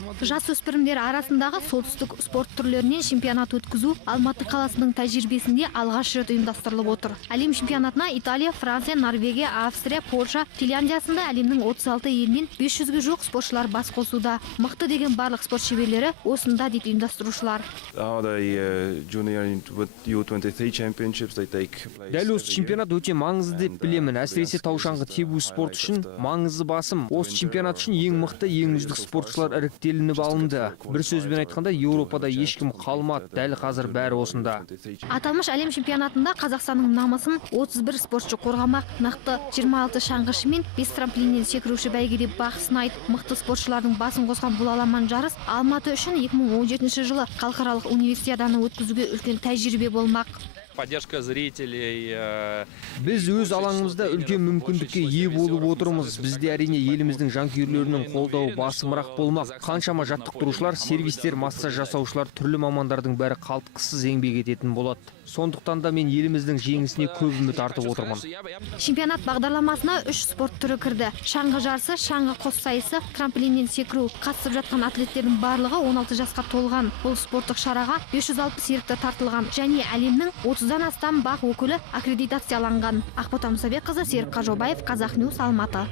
Жасөспірімдер арасындағы солтүстік спорт түрлерінен чемпионат өткізу Алматы қаласының тәжірибесінде алғаш рет ұйымдастырылып отыр. Әлем чемпионатына Италия, Франция, Норвегия, Австрия, Польша, Финляндия сынды әлемнің 36 елінен 500-ге жуық спортшылар бас қосуда. Мықты деген барлық спорт шеберлері осында дейді ұйымдастырушылар. Дәл осы чемпионат өте маңызды деп білемін. Әсіресе таушаңғы тебу спорт үшін маңызы басым. Осы чемпионат үшін ең мықты, ең үздік спортшылар іріктелініп алынды. Бір сөзбен айтқанда, Еуропада ешкім қалмады. Дәл қазір бәрі осында. Аталмыш әлем чемпионатында Қазақстанның намысын 31 спортшы қорғамақ. Нақты 26 шаңғышы мен 5 трамплиннен секіруші бәйгеде бақ сынайды. Мықты спортшылардың басын қосқан бұл аламан жарыс Алматы үшін 2017 жылы халықаралық универсиаданы өткізуге үлкен тәжірибе болмақ. Поддержка зрителей. Біз өз алаңымызда үлкен мүмкіндікке ие болып отырмыз. Бізде әрине еліміздің жанкүйерлерінің қолдауы басымырақ болмақ. Қаншама жаттықтырушылар, сервистер, массаж жасаушылар, түрлі мамандардың бәрі қалтқысыз еңбек ететін болады. Сондықтан да мен еліміздің жеңісіне көп үміт артып отырмын. Чемпионат бағдарламасына 3 спорт түрі кірді. Шаңғы жарысы, шаңғы қос сайысы, трамплиннен секіру. Қатысып жатқан атлеттердің барлығы 16 жасқа толған. Бұл спорттық шараға 560 ерікті тартылған және әлемнің 30-дан астам бақ өкілі аккредитацияланған. Ақбота Мұсабекқызы, Серік Қажобаев, Қазақ Ньюс, Алматы.